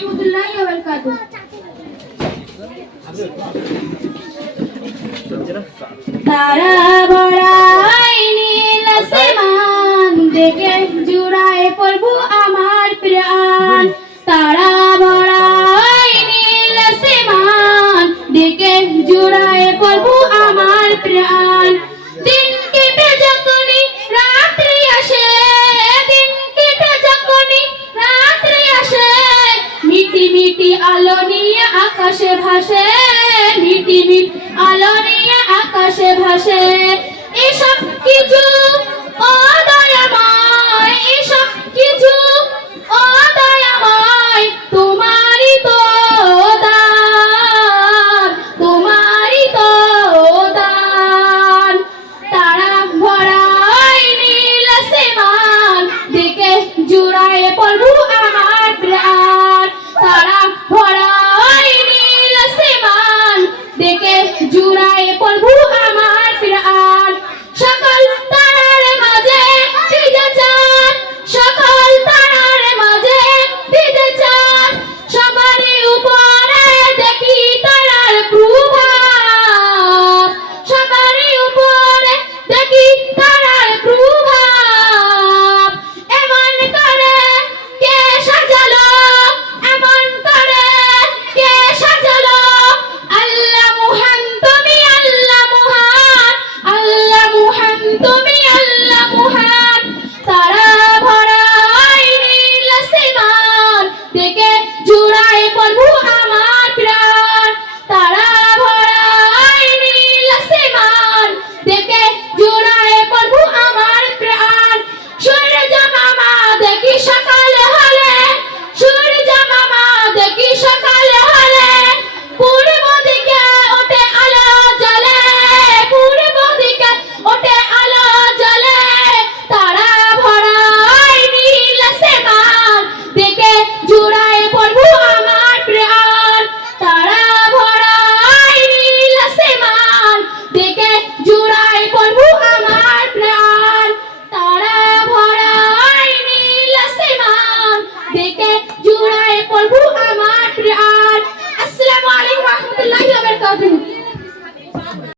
রহমতুল্লাহি ওয়া তারা ভরাই নীল আসমান দেখে জুড়ায় আমার প্রাণ। তারা ভরাই নীল আসমান দেখে জুড়ায় প্রভু আমার প্রাণ। আলো নিয়ে আকাশে ভাসে।